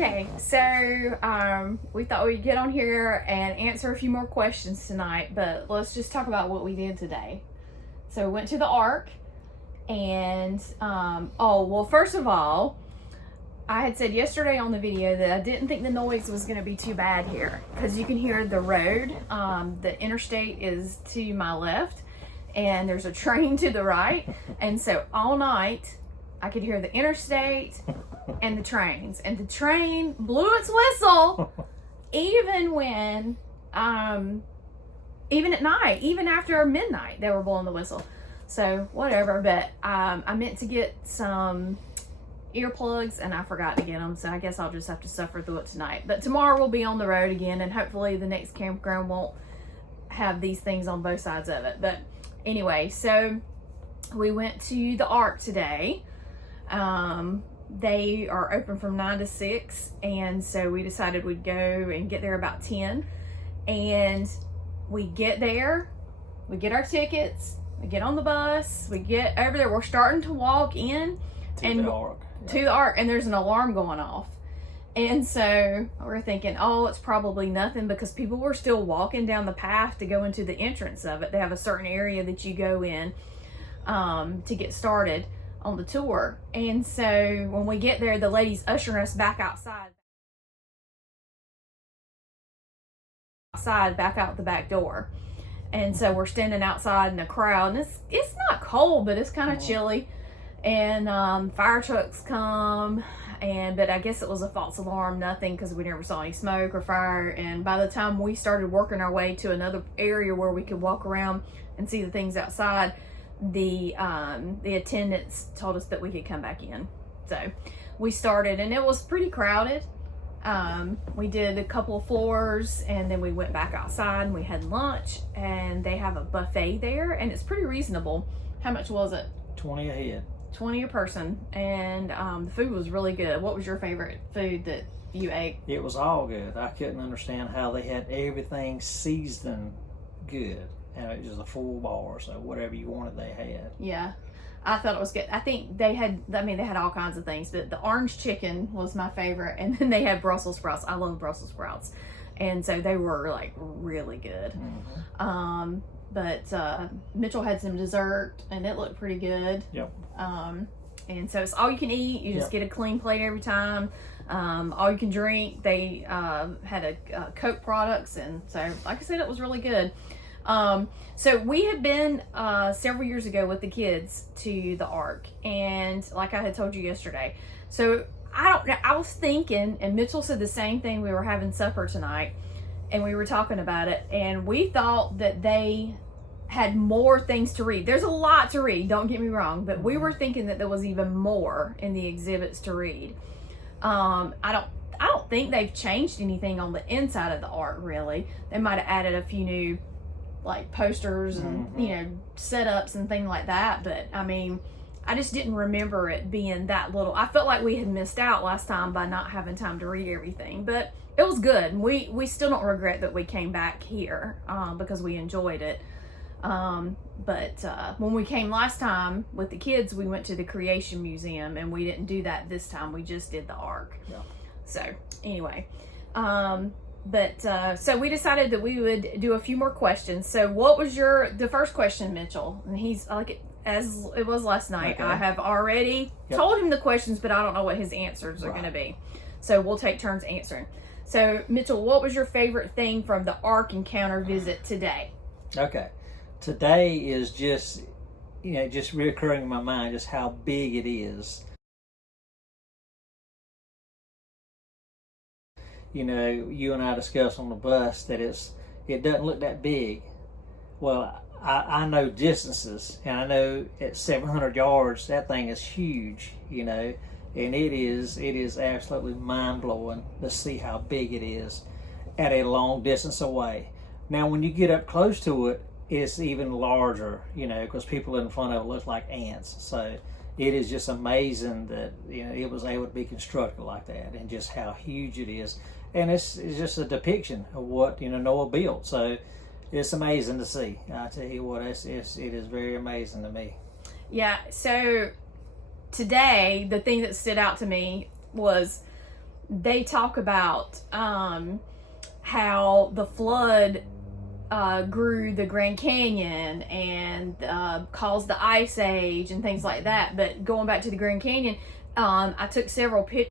Okay, so we thought we'd get on here and answer a few more questions tonight, but let's just talk about what we did today. So we went to the Ark, and first of all, I had said yesterday on the video that I didn't think the noise was going to be too bad here because you can hear the road. The interstate is to my left, and there's a train to the right, and so all night I could hear the interstate and the trains, and the train blew its whistle even when even at night, even after midnight they were blowing the whistle. So whatever, but I meant to get some earplugs and I forgot to get them, so I guess I'll just have to suffer through it tonight. But tomorrow we'll be on the road again, and hopefully the next campground won't have these things on both sides of it. But anyway, so we went to the Ark today. They are open from 9 to 6, and so we decided we'd go and get there about 10. And we get there, we get our tickets, we get on the bus, we get over there, we're starting to walk in to the Ark, and there's an alarm going off. And so we're thinking, oh, it's probably nothing, because people were still walking down the path to go into the entrance of it. They have a certain area that you go in to get started on the tour. And so when we get there, the lady's ushering us back outside, back out the back door. And so we're standing outside in a crowd, and it's not cold, but it's kind of chilly. And fire trucks come, but I guess it was a false alarm, nothing, because we never saw any smoke or fire. And by the time we started working our way to another area where we could walk around and see the things outside, the attendants told us that we could come back in. So we started, and it was pretty crowded. We did a couple of floors, and then we went back outside and we had lunch, and they have a buffet there, and it's pretty reasonable. How much was it? 20 a head. 20 a person, and the food was really good. What was your favorite food that you ate? It was all good. I couldn't understand how they had everything seasoned good, and it was a full bar, so whatever you wanted they had. Yeah, I thought it was good. I think they had all kinds of things, but the orange chicken was my favorite, and then they had Brussels sprouts. I love Brussels sprouts, and so they were like really good. Mm-hmm. But Mitchell had some dessert, and it looked pretty good. Yep. And so it's all you can eat. You just get a clean plate every time. All you can drink. They had a Coke products, and so like I said, it was really good. So we had been several years ago with the kids to the Ark, and like I had told you yesterday. So I was thinking, and Mitchell said the same thing. We were having supper tonight, and we were talking about it, and we thought that they had more things to read. There's a lot to read, don't get me wrong, but we were thinking that there was even more in the exhibits to read. I don't think they've changed anything on the inside of the Ark, really. They might have added a few new like posters and setups and things like that, but I mean, I just didn't remember it being that little. I felt like we had missed out last time by not having time to read everything, but it was good. We still don't regret that we came back here because we enjoyed it. But when we came last time with the kids, we went to the Creation Museum, and we didn't do that this time. We just did the Ark. Yeah. So anyway, so we decided that we would do a few more questions. So what was the first question, Mitchell? And he's like, as it was last night, okay. I have already told him the questions, but I don't know what his answers are going to be. So we'll take turns answering. So Mitchell, what was your favorite thing from the Ark Encounter visit today? Okay. Today is just reoccurring in my mind just how big it is. You and I discussed on the bus that it doesn't look that big. Well, I know distances, and I know at 700 yards that thing is huge, and it is absolutely mind-blowing to see how big it is at a long distance away. Now when you get up close to it, it's even larger, because people in front of it look like ants. So it is just amazing that it was able to be constructed like that, and just how huge it is. And it's just a depiction of what Noah built. So it's amazing to see. I tell you what, it is very amazing to me. Yeah. So today, the thing that stood out to me was they talk about how the flood grew the Grand Canyon and caused the Ice Age and things like that. But going back to the Grand Canyon, I took several pictures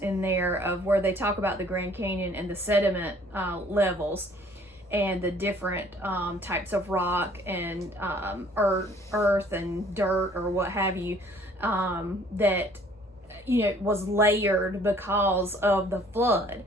in there of where they talk about the Grand Canyon and the sediment levels and the different types of rock and earth and dirt or what have you that was layered because of the flood.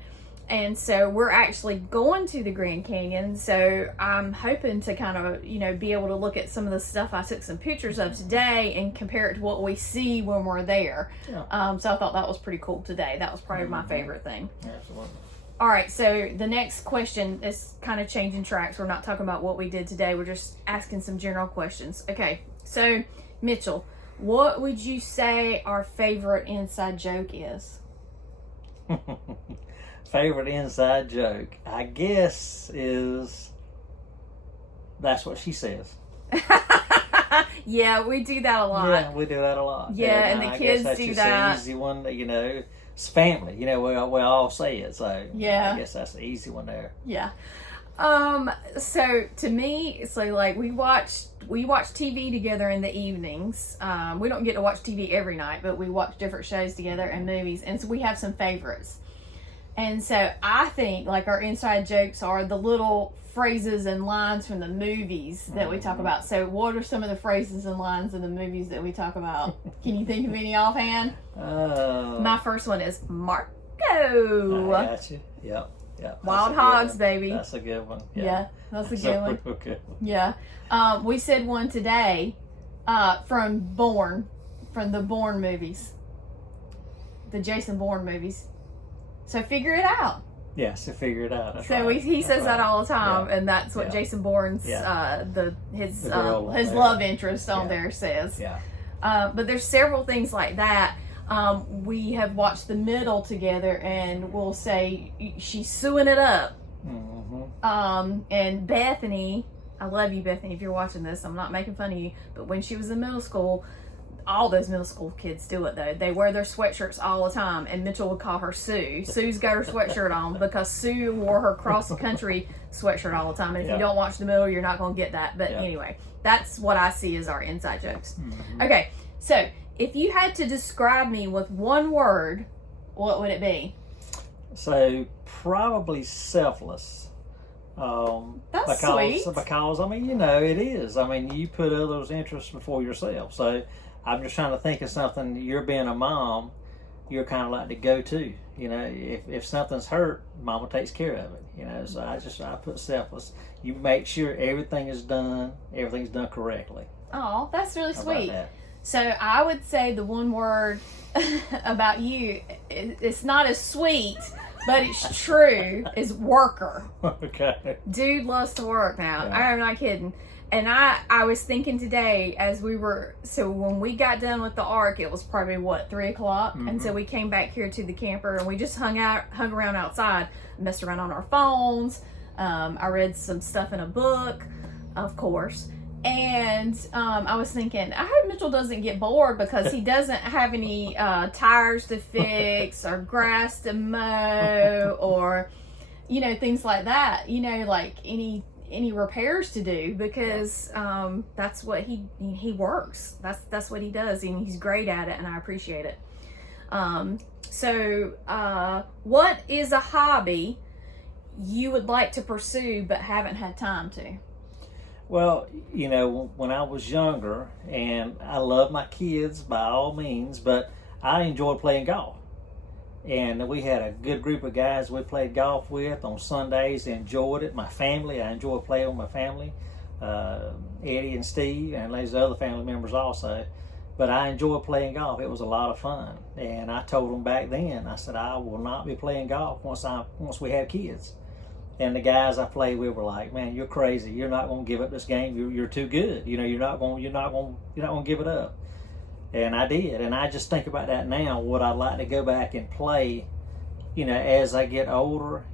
And so we're actually going to the Grand Canyon, so I'm hoping to kind of be able to look at some of the stuff I took some pictures of today and compare it to what we see when we're there. Yeah. So I thought that was pretty cool today. That was probably my favorite thing. Absolutely. All right, so the next question is kind of changing tracks. We're not talking about what we did today. We're just asking some general questions. Okay, so Mitchell, what would you say our favorite inside joke is? Favorite inside joke, I guess, is that's what she says. Yeah, we do that a lot. Yeah, we do that a lot. Yeah, and the I kids guess that's do just that. An easy one, it's family. We all say it, so yeah. I guess that's the easy one there. Yeah. So to me, like we watch TV together in the evenings. We don't get to watch TV every night, but we watch different shows together and movies, and so we have some favorites. And so I think like our inside jokes are the little phrases and lines from the movies that we talk about. So what are some of the phrases and lines in the movies that we talk about? Can you think of any offhand? My first one is Marco. I got you. Yep. Yeah, Wild Hogs, baby. That's a good one. Yeah, that's a good one. Okay. Yeah. We said one today from the Bourne movies. The Jason Bourne movies. So figure it out. Yeah, so figure it out. That's so right. He says that all the time, yeah. and that's what Jason Bourne's his love interest on there says. Yeah. But there's several things like that. We have watched The Middle together, and we'll say she's suing it up. Mm-hmm. And Bethany, I love you, Bethany. If you're watching this, I'm not making fun of you. But when she was in middle school, all those middle school kids do it though. They wear their sweatshirts all the time, and Mitchell would call her Sue. Sue's got her sweatshirt on because Sue wore her cross country sweatshirt all the time. And if you don't watch The Middle, you're not going to get that. But anyway, that's what I see as our inside jokes. Mm-hmm. Okay, so if you had to describe me with one word, what would it be? So probably selfless. That's sweet. Because it is. You put others' interests before yourself. So I'm just trying to think of something. You're being a mom, you're kind of like the go-to. If something's hurt, Mama takes care of it. So I put selfless. You make sure everything's done correctly. Oh, that's really sweet. That? So I would say the one word about you, it's not as sweet, but it's true, is worker. Okay. Dude loves to work now. Yeah. I'm not kidding. And I was thinking today when we got done with the Ark, it was probably 3 o'clock. Mm-hmm. And so we came back here to the camper and we just hung around outside, messed around on our phones. I read some stuff in a book, of course. And I was thinking, I hope Mitchell doesn't get bored because he doesn't have any tires to fix or grass to mow or, things like that, like any repairs to do because that's what he works. That's what he does, and he's great at it, and I appreciate it. So what is a hobby you would like to pursue but haven't had time to? Well, when I was younger, and I love my kids by all means, but I enjoyed playing golf. And we had a good group of guys we played golf with on Sundays. Enjoyed it. My family, I enjoyed playing with my family, Eddie and Steve, and there's other family members also. But I enjoyed playing golf. It was a lot of fun. And I told them back then, I said, I will not be playing golf once we have kids. And the guys I played with were like, "Man, you're crazy. You're not going to give up this game. You're too good. You're not going to give it up." And I did. And I just think about that now. Would I like to go back and play, as I get older?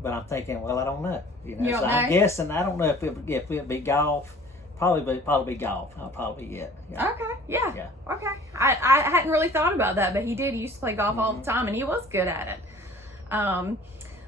But I'm thinking, well, I don't know. So I'm guessing, I don't know if it'd be golf. probably be golf. I'll probably be it. Yeah. Okay, yeah. Yeah. Okay. I hadn't really thought about that, but he did. He used to play golf all the time, and he was good at it.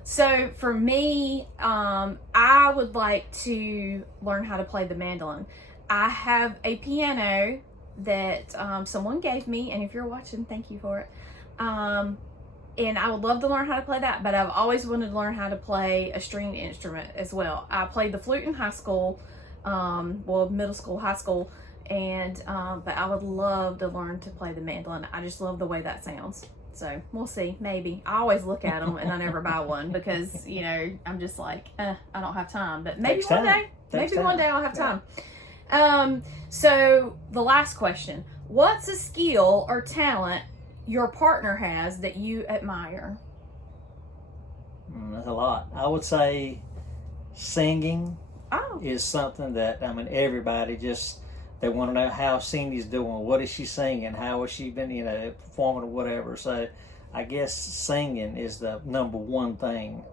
So for me, I would like to learn how to play the mandolin. I have a piano that someone gave me, and if you're watching, thank you for it. And I would love to learn how to play that, but I've always wanted to learn how to play a stringed instrument as well. I played the flute in high school, middle school, high school, and but I would love to learn to play the mandolin. I just love the way that sounds. So we'll see, maybe. I always look at them and I never buy one because, you know, I'm just like, I don't have time. But maybe one day, one day I'll have time. So the last question, what's a skill or talent your partner has that you admire? That's a lot. I would say singing is something that, I mean, everybody just, they want to know how Cindy's doing. What is she singing? How has she been, you know, performing or whatever. So I guess singing is the number one thing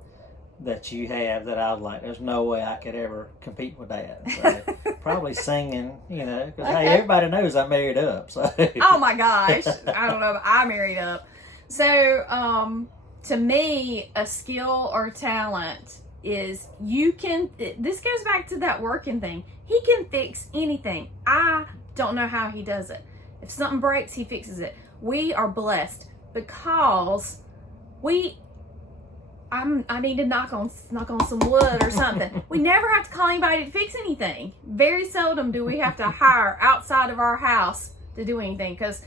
that you have that I'd like. There's no way I could ever compete with that. So probably singing, you know, because hey, everybody knows I married up. So oh my gosh, I don't know if I married up. So to me, a skill or talent is this goes back to that working thing. He can fix anything. I don't know how he does it. If something breaks, he fixes it. We are blessed because I need to knock on some wood or something. We never have to call anybody to fix anything. Very seldom do we have to hire outside of our house to do anything, because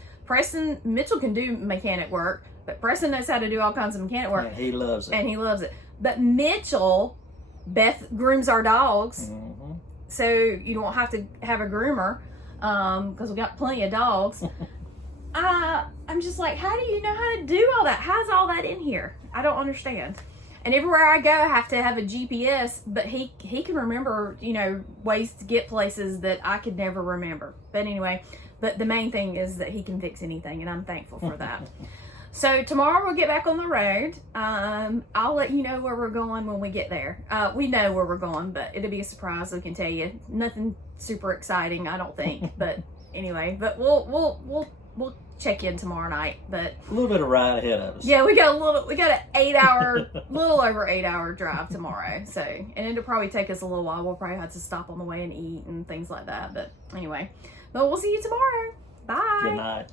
Mitchell can do mechanic work, but Preston knows how to do all kinds of mechanic work. And he loves it. But Beth grooms our dogs, so you don't have to have a groomer, because we got plenty of dogs. I'm just like, how do you know how to do all that? How's all that in here? I don't understand. And everywhere I go, I have to have a GPS, but he can remember, you know, ways to get places that I could never remember. But anyway, but the main thing is that he can fix anything, and I'm thankful for that. So tomorrow we'll get back on the road. I'll let you know where we're going when we get there. We know where we're going, but it'll be a surprise. We can tell you nothing super exciting, I don't think. But anyway, but we'll check in tomorrow night. But a little bit of ride ahead of us. Yeah, we got an 8 hour, little over 8 hour drive tomorrow. So, and it'll probably take us a little while. We'll probably have to stop on the way and eat and things like that. But anyway, but we'll see you tomorrow. Bye. Good night.